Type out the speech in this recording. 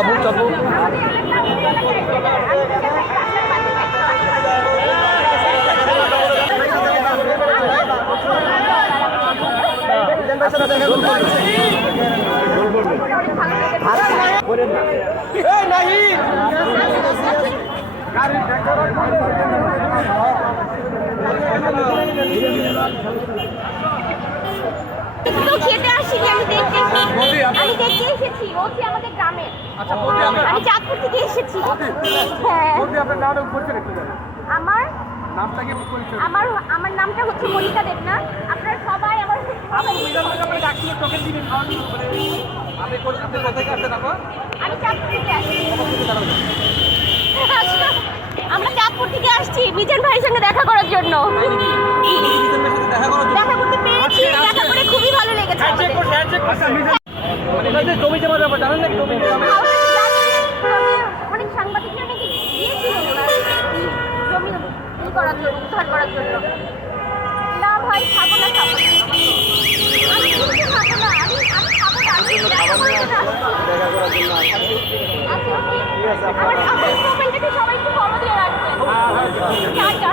আপু চাপু খেতে আসিনি, আমি দেখতে এসেছি। বলছি আমাদের গ্রামে। আমি চাঁদপুর থেকে এসেছি। হ্যাঁ। আমার আমার নামটা হচ্ছে মনিকা দেবনাথ। আপনারা সবাই আমার আমি চাঁদপুর থেকে আসছি। আমরা চাঁদপুর থেকে আসছি মিজান ভাইয়ের সঙ্গে দেখা করার জন্য। দেখা করতে পেরেছি, দেখা করে খুবই ভালো লেগেছে। অনেক সাংবাদিকরা নাকি গিয়েছিল জমি করার জন্য, উদ্ধার করার জন্য। না ভাই, খাবো না, খাবো না, আমি খাবো না, আমি খাবো না, আমি দেখা করার জন্য আসছি। আমার প্রোফাইলটাকে সবাই একটু ফলো দিয়ে রাখবেন। টাটা।